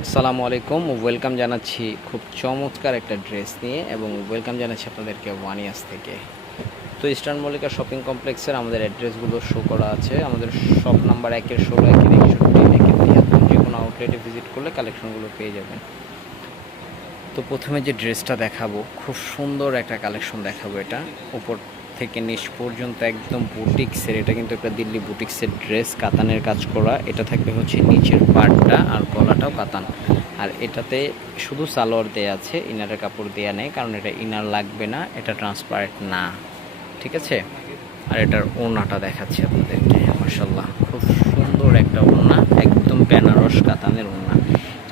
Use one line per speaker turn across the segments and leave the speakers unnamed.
আসসালামু আলাইকুম, ওয়েলকাম জানাচ্ছি খুব চমৎকার একটা ড্রেস নিয়ে এবং ওয়েলকাম জানাচ্ছি আপনাদেরকে ওয়ান ইয়ার্স থেকে। তো ইস্টার্ন মল্লিকা শপিং কমপ্লেক্সের আমাদের অ্যাড্রেসগুলো শো করা আছে। আমাদের শপ নাম্বার একের ষোলো, একের একষট্টি, একের তিয়াত্তর, যে কোনো আউটলেটে ভিজিট করলে কালেকশনগুলো পেয়ে যাবেন। তো প্রথমে যে ড্রেসটা দেখাবো, খুব সুন্দর একটা কালেকশন দেখাবো এটা। উপর থেকে নিচ পর্যন্ত একদম বুটিক্সের, এটা কিন্তু একটা দিল্লি বুটিক্সের ড্রেস, কাতানের কাজ করা। এটা থাকবে হচ্ছে নিচের পার্টটা আর গলাটাও কাতান। আর এটাতে শুধু সালোয়ার দেয়া আছে, ইনারের কাপড় দেয়া নেই, কারণ এটা ইনার লাগবে না, এটা ট্রান্সপারেন্ট না। ঠিক আছে? আর এটার ওড়নাটা দেখাচ্ছি আপনাদেরকে মার্শাল্লাহ খুব সুন্দর একটা ওড়না একদম বেনারস কাতানের ওড়না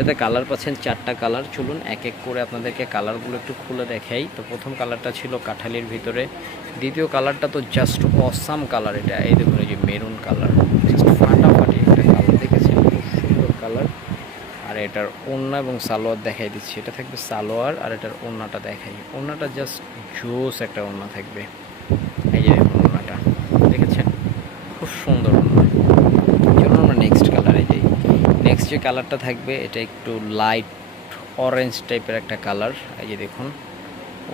এটাতে কালার পাচ্ছেন, চারটা কালার চলুন এক এক করে আপনাদেরকে কালারগুলো একটু খুলে দেখাই। তো প্রথম কালারটা ছিল কাঠালির ভিতরে। দ্বিতীয় কালারটা তো জাস্ট অসাম কালার এটা। এই দেখুন যে মেরুন কালার জাস্ট ফাটাফাটি একটা কালার দেখেছেন? খুব সুন্দর কালার আর এটার ওড়না এবং সালোয়ার দেখাই দিচ্ছি। এটা থাকবে সালোয়ার আর এটার ওড়নাটা দেখাই। ওড়নাটা জাস্ট জোস একটা ওড়না থাকবে এই যে দেখুন ওড়নাটা দেখেছেন খুব সুন্দর ওড়না চলুন আমরা নেক্সট কালারে যাই নেক্সট যে কালারটা থাকবে, এটা একটু লাইট অরেঞ্জ টাইপের একটা কালার এই যে দেখুন,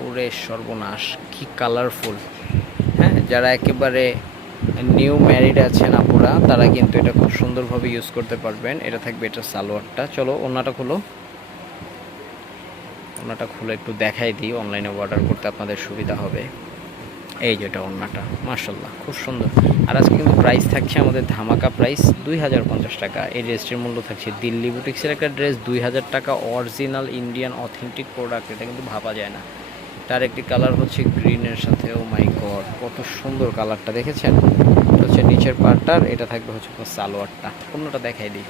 ওরে সর্বনাশ, কি কালারফুল হ্যাঁ যারা একেবারে নিউ ম্যারিড আছেন আপুরা, তারা কিন্তু এটা খুব সুন্দরভাবে ইউজ করতে পারবেন। এটা থাকবে এটা সালোয়ারটা। চলো ওনাটা খুলো। ওনাটা খুলে একটু দেখাই দিই অনলাইনে অর্ডার করতে আপনাদের সুবিধা হবে। এই যে যেটা ওড়নাটা মার্শাল্লাহ খুব সুন্দর। আর আজকে কিন্তু প্রাইস থাকছে আমাদের ধামাকা প্রাইস দুই হাজার পঞ্চাশ টাকা। এই ড্রেসটির মূল্য থাকছে দিল্লি বুটিক্সের একটা ড্রেস দুই হাজার টাকা অরিজিনাল ইন্ডিয়ান অথেন্টিক প্রোডাক্ট এটা কিন্তু ভাবা যায় না। তার একটি কালার হচ্ছে গ্রিনের সাথে ও মাই গড কত সুন্দর কালারটা দেখেছেন? এটা হচ্ছে নিচের পার্টটার এটা থাকবে হচ্ছে সালোয়ারটা। অন্যটা দেখাই দিই।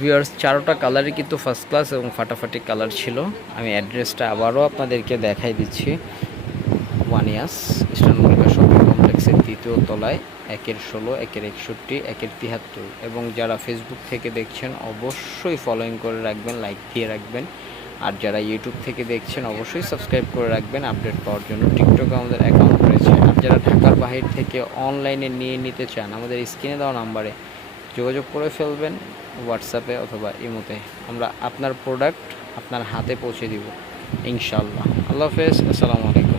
ভিউয়ার্স চারোটা কালারই কিন্তু ফার্স্ট ক্লাস এবং ফাটাফাটি কালার ছিল। আমি অ্যাড্রেসটা আবারও আপনাদেরকে দেখাই দিচ্ছি। ওয়ানিয়াস, ইস্টার্ন মল্লিকা শপিং কমপ্লেক্সের দ্বিতীয় তলায়, একের ষোলো, একের একষট্টি, একের তিয়াত্তর এবং যারা ফেসবুক থেকে দেখছেন, অবশ্যই ফলোইং করে রাখবেন লাইক দিয়ে রাখবেন। আর যারা ইউটিউব থেকে দেখছেন, অবশ্যই সাবস্ক্রাইব করে রাখবেন আপডেট পাওয়ার জন্য। টিকটকে আমাদের অ্যাকাউন্ট রয়েছে। আর যারা ঢাকার বাহির থেকে অনলাইনে নিয়ে নিতে চান, আমাদের স্ক্রিনে দেওয়া নাম্বারে যোগাযোগ করে ফেলবেন হোয়াটসঅ্যাপে অথবা ইমোতে আমরা আপনার প্রোডাক্ট আপনার হাতে পৌঁছে দিব, ইনশাআল্লাহ। আল্লাহ হাফেজ, আসসালামু আলাইকুম।